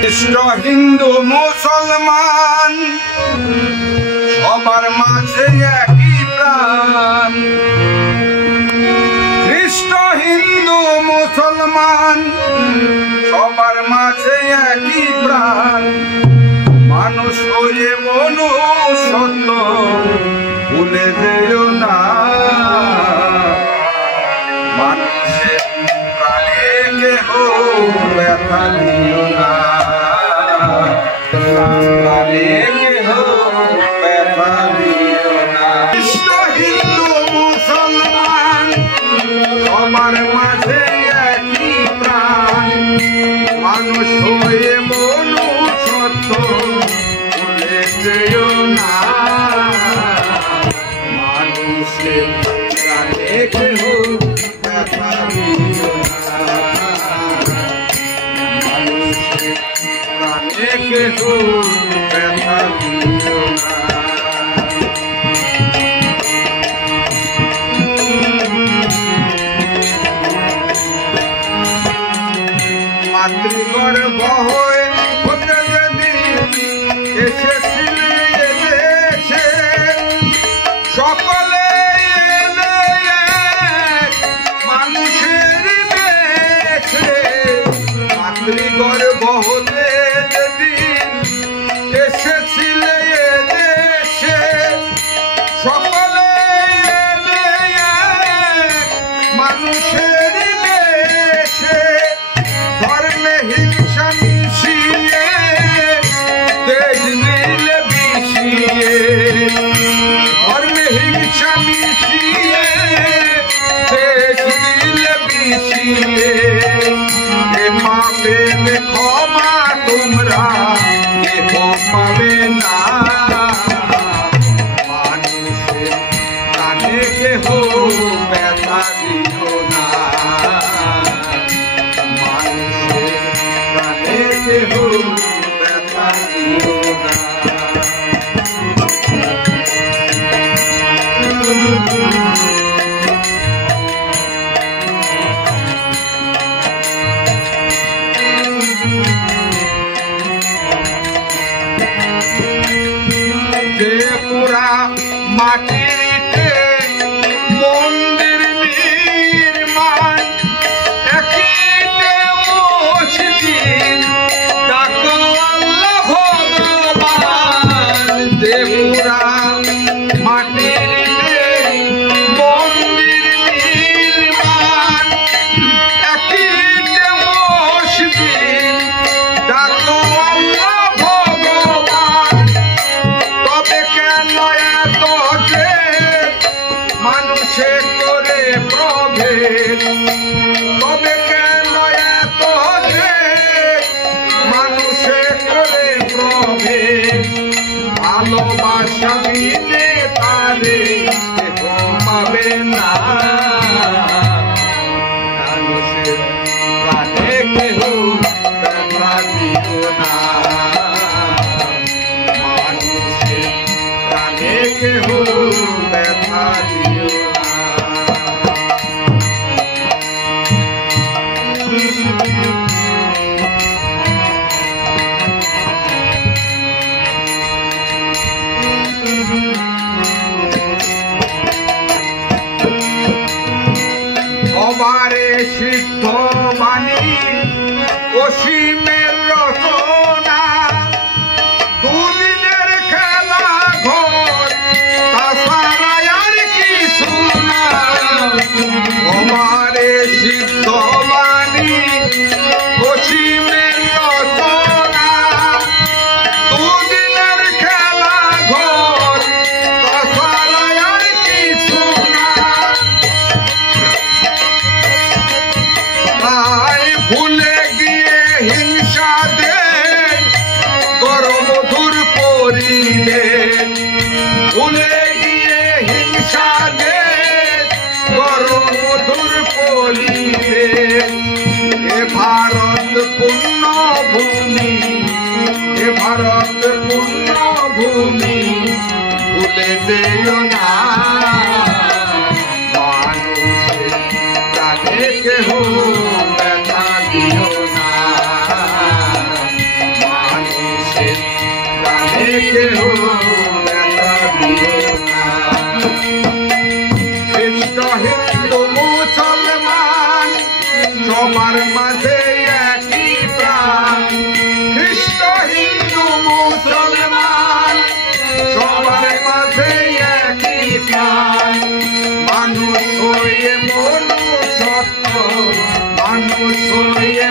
খ্রিস্ট হিন্দু মুসলমান সবার মাঝে একই প্রাণ। খ্রিস্ট হিন্দু মুসলমান সবার মাঝে একই প্রাণ। মানুষ হয়ে মনুষ্যত্ব ভুলে যেও না। মানুষের প্রাণে কেহ ব্যথা দিও না। প্রাণে কেহ ব্যথা দিও না। খ্রিস্ট হিন্দু মুসলমান সবার মাঝে একই প্রাণ। মানুষ হয়ে মনুষ্যত্ব ভুলে যেও না। মানুষের প্রাণে কেহ ব্যথা দিও না। মানুষের প্রাণে কেহ ব্যথা দিও না। মাতৃগর্ভ হয়ে হতে যেদিন এসেছিলে এদেশে, সকলে এলে এক মানুষের বেশে। মাতৃগর্ভ হতে যেদিন এসেছিলে এদেশে, সকলে এলে এক মানুষের বেশে। ধর্মে হিংসা মিশিয়ে দেশ নিলে বিষিয়ে। ধর্মে হিংসা মিশিয়ে দেশ নিলে বিষিয়ে। এ পাবেন ক্ষমা তোমরা, কেহ পাবে না। মানুষের প্রাণে কেহ ব্যথা দিও না। মানুষের প্রাণে কেহ ব্যথা দিও না। যে পুরা মাটির ইটে মন্দির নির্মাণ, একই ইটে মসজিদ ডাকো আল্লাহ ভগবান। যে পুরা মাটির ইটে মন্দির নির্মাণ, একই ইটে মসজিদ ডাকো আল্লাহ ভগবান। তবে কেন এত যে মানুষে করে প্রভেদ? তবে কেন এত যে মানুষে করে প্রভেদ? ভালোবাসা বিনে তারে কেহ পাবে না। মানুষের প্রাণে কেহ ব্যথা দিও না। মানুষের প্রাণে কেহ ব্যথা দিও না। অবারে সিদ্ধ বাণী অসীমের রচনা, দুদিনের খেলা ঘর তাছাড়া আর কিছু না। অবারে সিদ্ধ বাণী অসীমের রচনা, দুদিনের খেলা ঘর তাছাড়া আর কিছু না। ভুলে গিয়ে হিংসা দে গরমধুর পরিবেশ। ভুলে গিয়ে হিংসা দে গরমধুর পরিবেশ। এ ভারত পূর্ণ ভূমি, এ ভারত পূর্ণ ভূমি ভুলে যেও না। মানুষের প্রাণে কেহ ব্যথা দিও না। সবার মাঝে একই প্রাণ, খ্রিস্ট হিন্দু মুসলমান সবার মাঝে একই প্রাণ। মানুষ হয়ে মনুষ্যত্ব, মানুষ হয়ে